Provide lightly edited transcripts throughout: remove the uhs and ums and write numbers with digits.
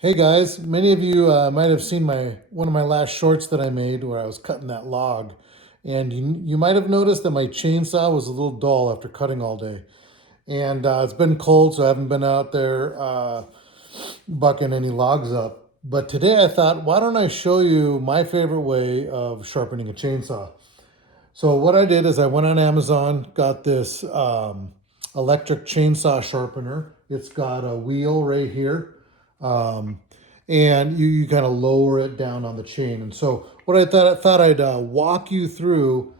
Hey guys, many of you might have seen one of my last shorts that I made where I was cutting that log, and you might have noticed that my chainsaw was a little dull after cutting all day. And it's been cold, so I haven't been out there bucking any logs up. But today I thought, why don't I show you my favorite way of sharpening a chainsaw? So what I did is I went on Amazon, got this electric chainsaw sharpener. It's got a wheel right here, um, and you kind of lower it down on the chain. And so what I thought I'd walk you through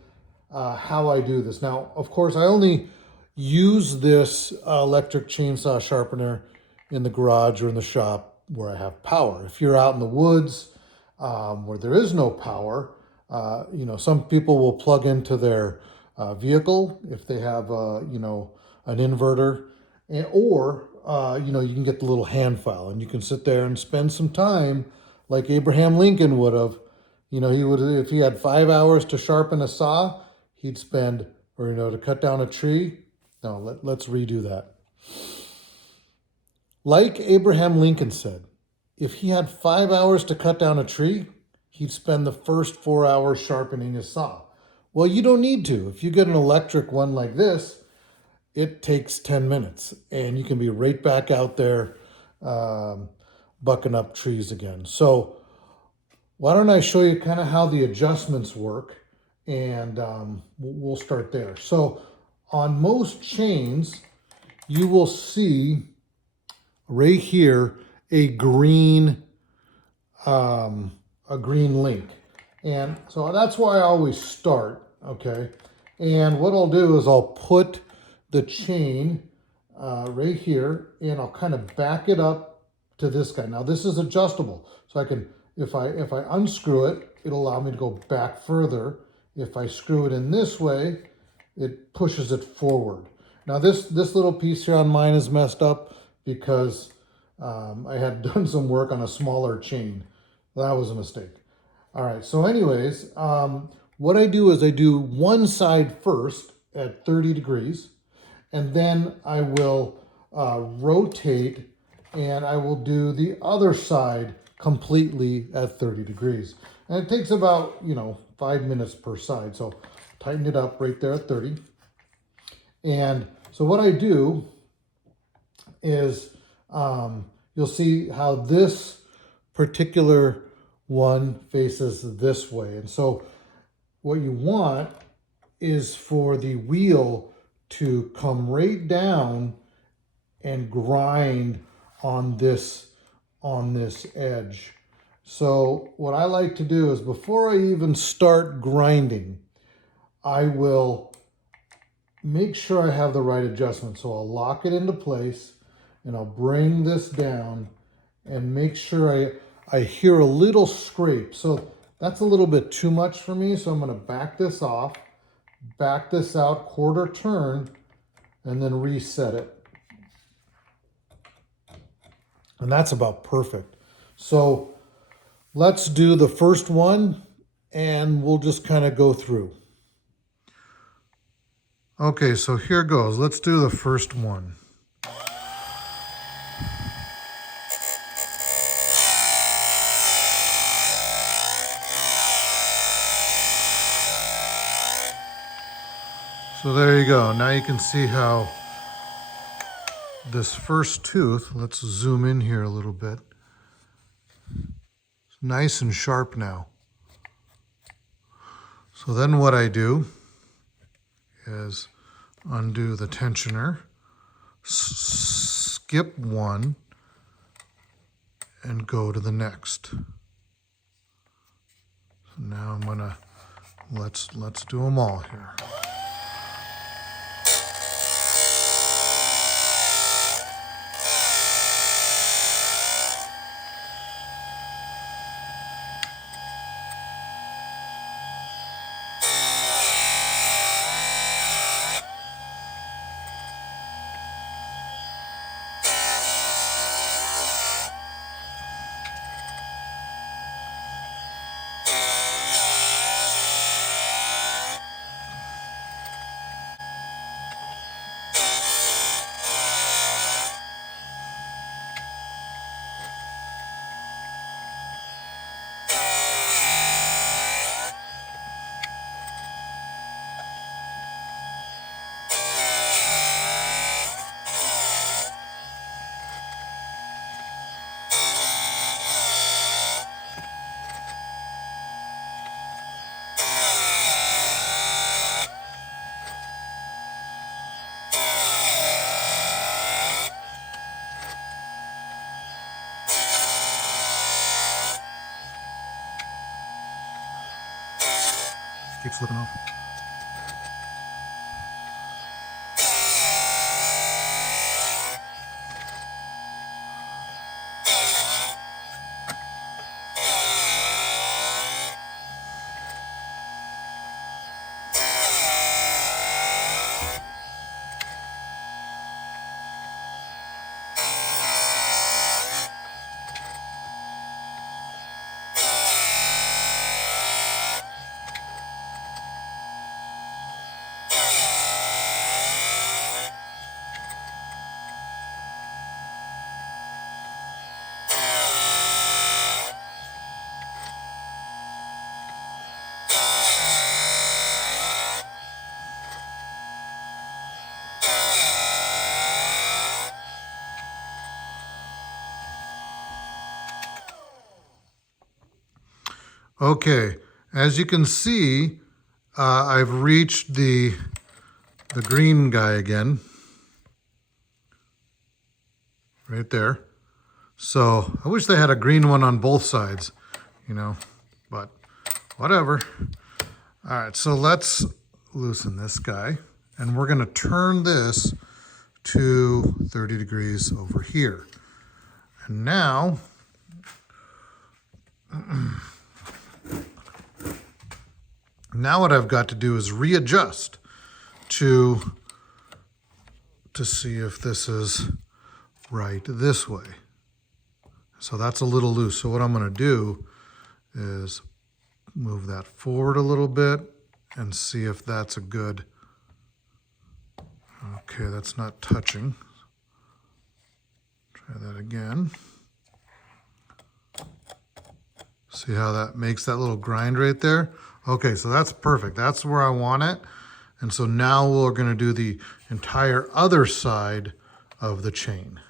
how I do this. Now, of course, I only use this electric chainsaw sharpener in the garage or in the shop where I have power. If you're out in the woods where there is no power, some people will plug into their vehicle if they have, an inverter, or you can get the little hand file and you can sit there and spend some time like Abraham Lincoln would have. He would, if he had 5 hours to sharpen a saw, he'd spend, or to cut down a tree. No, let's redo that. Like Abraham Lincoln said, if he had 5 hours to cut down a tree, he'd spend the first 4 hours sharpening his saw. Well, you don't need to. If you get an electric one like this, it takes 10 minutes and you can be right back out there um, bucking up trees again. So why don't I show you kind of how the adjustments work, and we'll start there. So on most chains, you will see right here a green link, and so that's why I always start. Okay, and what I'll do is I'll put the chain right here, and I'll kind of back it up to this guy. Now this is adjustable, so I can, if I unscrew it, it'll allow me to go back further. If I screw it in this way, it pushes it forward. Now this little piece here on mine is messed up because I had done some work on a smaller chain. That was a mistake. All right, so anyways, what I do is I do one side first at 30 degrees, and then I will rotate and I will do the other side completely at 30 degrees. And it takes about, 5 minutes per side. So tighten it up right there at 30. And so what I do is you'll see how this particular one faces this way. And so what you want is for the wheel to come right down and grind on this edge. So what I like to do is before I even start grinding, I will make sure I have the right adjustment. So I'll lock it into place and I'll bring this down and make sure I hear a little scrape. So that's a little bit too much for me. So I'm going to back this off, back this out, quarter turn, and then reset it. And that's about perfect. So let's do the first one and we'll just kind of go through. Okay, so here goes. Let's do the first one. So there you go. Now you can see how this first tooth, let's zoom in here a little bit. It's nice and sharp now. So then what I do is undo the tensioner, skip one, and go to the next. So now I'm gonna, let's do them all here. Keep slipping off. Okay, as you can see, I've reached the green guy again, right there. So I wish they had a green one on both sides, you know, but whatever. All right, so let's loosen this guy, and we're gonna turn this to 30 degrees over here. And now, now what I've got to do is readjust to see if this is right this way. So that's a little loose. So what I'm going to do is move that forward a little bit and see if that's a good, okay, that's not touching. Try that again. See how that makes that little grind right there? Okay, so that's perfect. That's where I want it. And so now we're going to do the entire other side of the chain.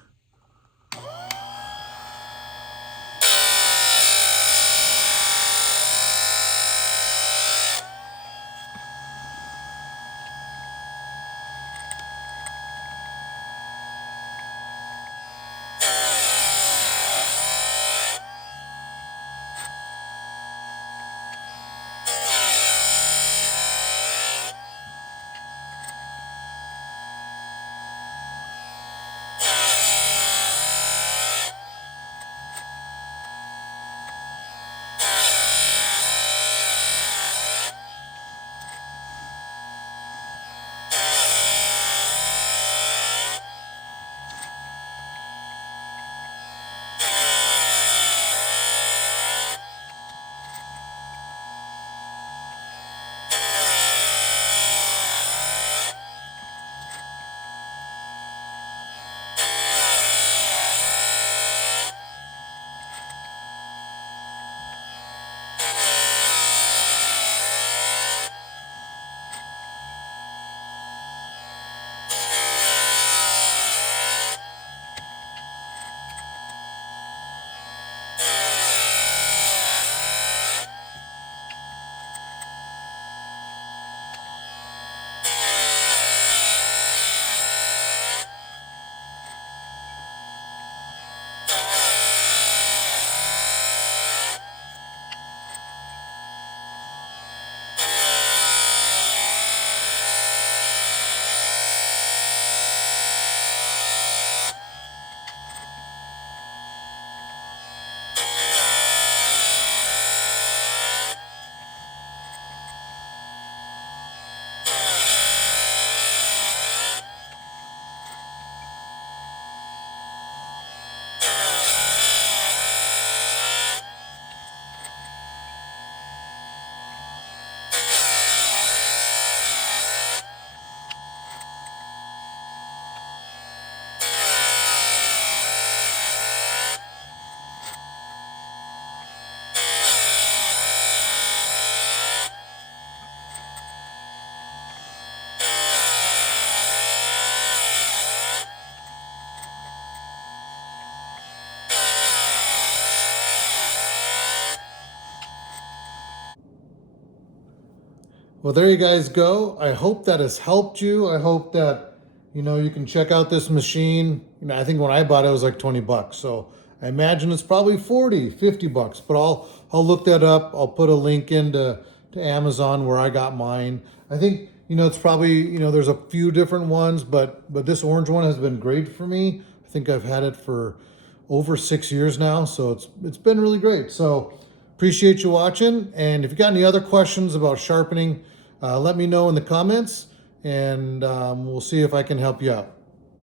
Well, there you guys go. I hope that has helped you. I hope that, you know, you can check out this machine. You know, I think when I bought it, it was like 20 bucks. So I imagine it's probably 40, 50 bucks, but I'll look that up. I'll put a link into to Amazon where I got mine. I think, it's probably, there's a few different ones, but this orange one has been great for me. I think I've had it for over 6 years now, so it's been really great. So appreciate you watching, and if you got any other questions about sharpening, let me know in the comments, and we'll see if I can help you out.